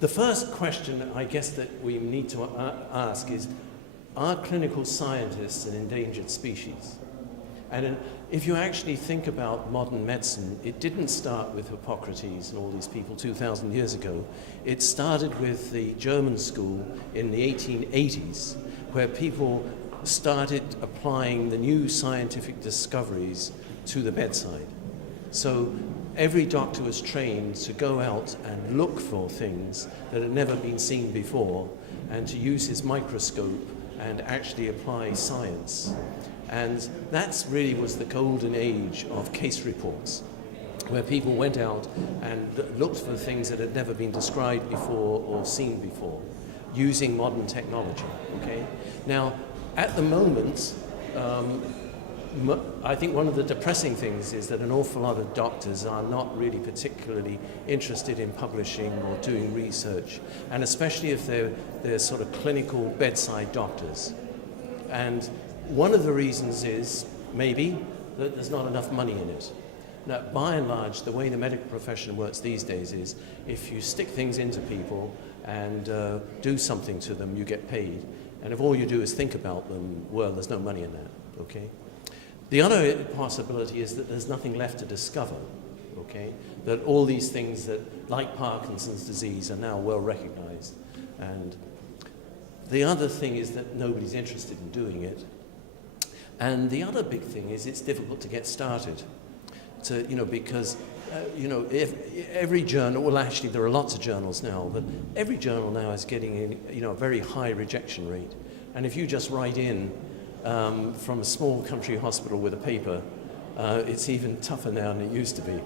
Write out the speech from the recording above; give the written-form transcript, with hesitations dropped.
The first question, I guess, that we need to ask is, are clinical scientists an endangered species? And if you actually think about modern medicine, it didn't start with Hippocrates and all these people 2,000 years ago. It started with the German school in the 1880s, where people started applying the new scientific discoveries to the bedside. So every doctor was trained to go out and look for things that had never been seen before, and to use his microscope and actually apply science. And that really was the golden age of case reports, where people went out and looked for things that had never been described before or seen before, using modern technology, okay? Now, at the moment, I think one of the depressing things is that an awful lot of doctors are not really particularly interested in publishing or doing research, and especially if they're sort of clinical bedside doctors. And one of the reasons is, maybe, that there's not enough money in it. Now, by and large, the way the medical profession works these days is, if you stick things into people and do something to them, you get paid. And if all you do is think about them, well, there's no money in that, okay? The other possibility is that there's nothing left to discover, okay? That all these things that, like Parkinson's disease, are now well recognized. And the other thing is that nobody's interested in doing it. And the other big thing is it's difficult to get started. Because if every journal, well, actually there are lots of journals now, but every journal now is getting a very high rejection rate. And if you just write in from a small country hospital with a paper, it's even tougher now than it used to be.